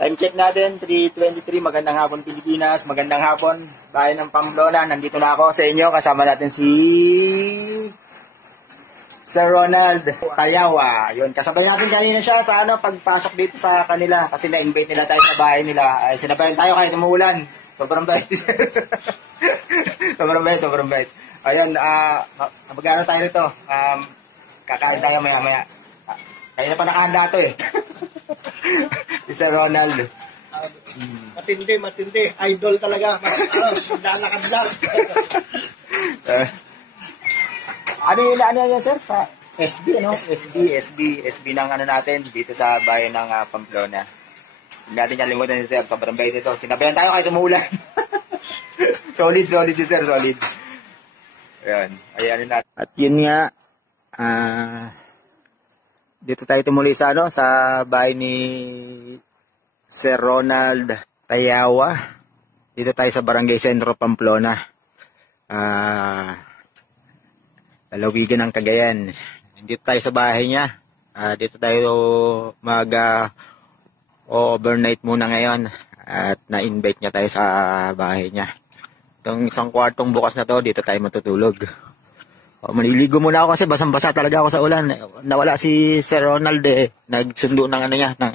Time check natin, 3:23. Magandang hapon Pilipinas, magandang hapon bayan ng Pamplona. Nandito na ako sa inyo, kasama natin si Sir Ronald Tayawa. Yun, kasabay natin kanina siya sa pagpasok dito sa kanila kasi na-invite nila tayo sa bahay nila. Ay, sinabayan tayo kahit umuulan. Sobrang bait. sobrang bait. Ayun, magano tayo nito. Kakain tayo maya-maya. Kaya na pa nakahanda to eh. Si Sir Ronald. Matindi. Idol talaga. Maglalakad lang. Ano yun, sir? Sa SB, ano? SB ng natin dito sa bayan ng Pamplona. Hindi natin kalimutan si Sir. Sobrang bait ito. Sinabayan tayo kahit umuulan. solid si Sir, solid. Ayan natin. At yun nga, dito tayo tumuli sa sa bahay ni Sir Ronald Tayawa. Dito tayo sa Barangay Sentro, Pamplona. Lalawigan ng Cagayan. Dito tayo sa bahay niya. Dito tayo overnight muna ngayon. At na-invite niya tayo sa bahay niya. Itong isang kwartong bukas na to, dito tayo matutulog. Maliligo muna ako kasi basang-basa talaga ako sa ulan. Nawala si Sir Ronald eh. Nagsundo ng ng